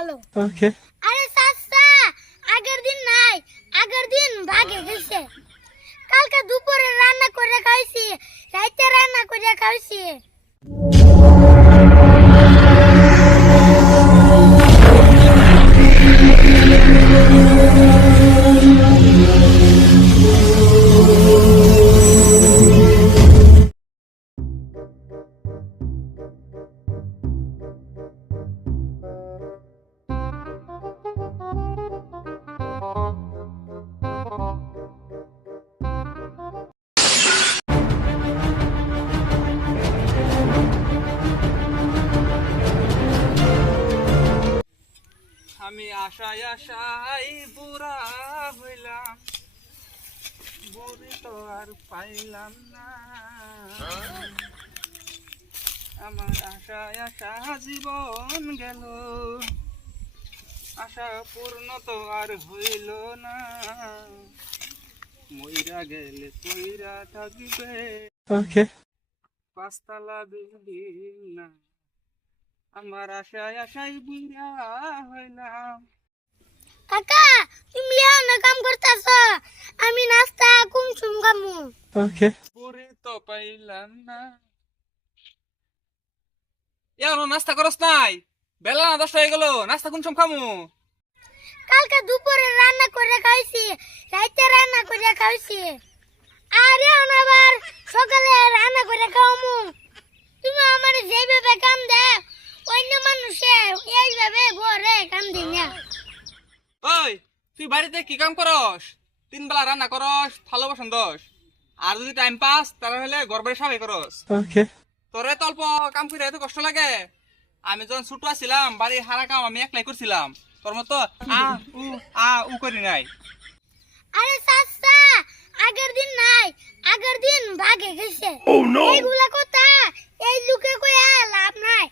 ভালো। ওকে আরে চাচা, আগের দিন নাই, আগের দিন ভাগে গেছে। কালকে দুপুরে রান্না করে খাইছি, রাইতে রান্না করে খাইছি। আমি আশায় আশায় বুড়া হইলাম, বুড়ি তো আর পাইলাম না। আমার আশায় আশা জীবন গেল, আশা পূর্ণ তো আর হইল না। মইরা গেলে কইরা থাকবে ওকে পাঁচতলা বিল্ডিং না। আমার আশায় আশায় বুড়া হইলাম। কাকা, তুমি না কাম করতেছ, আমি নাস্তা কুমসুম খামু। ওকে বুড়ি তো পাইলাম না। এখনো নাস্তা করস নাই? বেলা না 10টা হয়ে গেল, নাস্তা কোন সময় খামু? কালকে দুপুরে রান্না করে খাইছি, রাইতে রান্না করে খাইছি। আর এখন আবার সকালে রান্না করে খাওয়ামু। তুমি আমার যেভাবে কাম দেও, অন্য মানুষে এইভাবে ঘরে কাম দিই না। ওই, তুই বাড়িতে কি কাম করস? 3 বেলা রান্না করস, থালো বাসন দোস, আর যদি টাইম পাস তাহলে ঘর বাড়ি সাফাই করস। ওকে তোরে তো অল্প কাম করে এত কষ্ট লাগে? আমি যখন ছোট ছিলাম, বাড়ির হারা কাম আমি একলাই করছিলাম, তোর মতো আ উ করি নাই। আরে চাচা, আগের দিন নাই, আগের দিন ভাগে গেছে। এইগুলা কথা এই লোকে কইয়া লাভ নাই।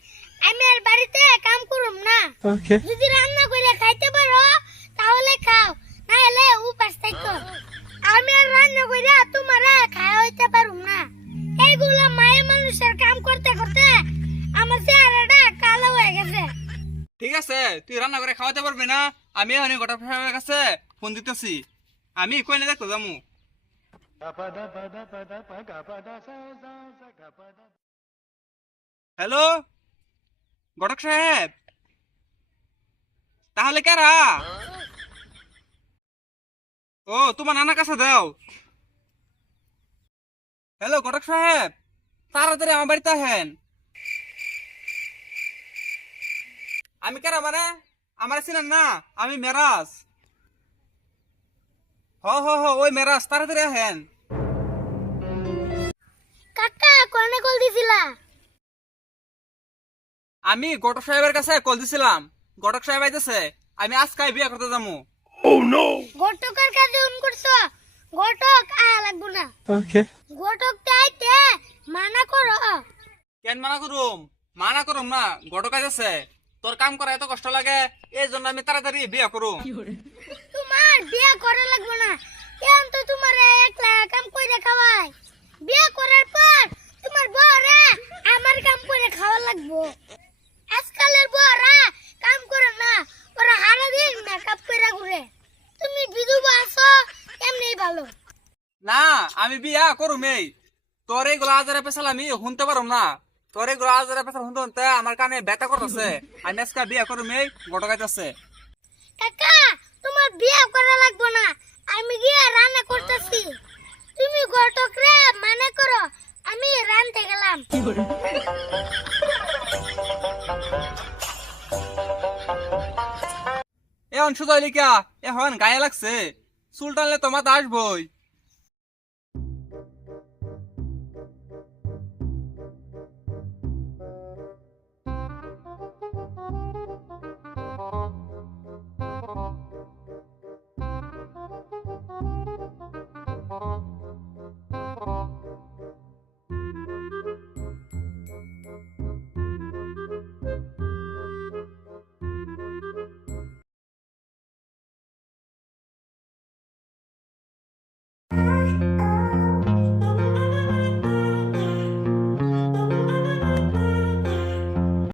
আমি আর বাড়িতে কাম করুম না। ওকে যদি রান্না করে খাইতে পারো তাহলে খাও, না হলে উপাস থাকো। আমি আর রান্না করে তোমারা খাওয়া হইতে পারুম না। এইগুলা মায়ের মানুষের কাম করতে করতে আমার চেহারাটা কালো হয়ে গেছে। ঠিক আছে, তুই রান্না করে খাওয়াতে পারবি না, আমি এখন গোটা সাহেবের কাছে ফোন দিতেছি, আমি কই না দেখতে যামু। হ্যালো ঘটক সাহেব, তাহলে কারা? ও, তোমার নানা কাছে দাও। হ্যালো ঘটক সাহেব, তাড়াতাড়ি আমার বাড়িতে আহেন। আমি কারা মানে? আমার ছিলেন না, আমি মেরাজ। ওই মেরাজ, তাড়াতাড়ি আহেন। কাকা কোনে কল দিছিলা? আমি ঘটক সাহেবের কাছে কল দিছিলাম, ঘটক সাহেব আইতেছে, আমি আজকাই বিয়ে করতে যাবো। ঘটকের কাছে ফোন করছো? ঘটক আয়া লাগবো না। ওকে ঘটক আইতে মানা করো। কেন মানা করুম না, ঘটক আইতেছে। তোর কাম করা এত কষ্ট লাগে, এই জন্য আমি তাড়াতাড়ি বিয়ে করুম। তোমার বিয়ে করা লাগবো না, এখন তো তোমার একলা কাম করে খাওয়াই। বিয়ে করার পর তোমার বউরা আমার কাম করে খাওয়া লাগবো। আজকালের বউরা কাম করে না, ওরা সারাদিন মেকআপ করে ঘুরে। তুমি বিধবা আছো, এমনি ভালো। না, আমি বিয়া করুম। এই তোর এইগুলো আজারে পেছাল আমি শুনতে পারুম না, তোর এইগুলো আজারে পেছাল শুনতে শুনতে আমার কানে ব্যথা করতেছে। আমি আজকে বিয়া করুম, এই ঘটক আইতেছে। কাকা, তোমার বিয়ে করা লাগবো না, আমি গিয়ে রান্না করতেছি। তুমি ঘটকরে মানা করো, আমি রান্নতে গেলাম। এখন শুধু লিখা এখন গায়ে লাগছে, চুল টানলে তো মাথা আসবই।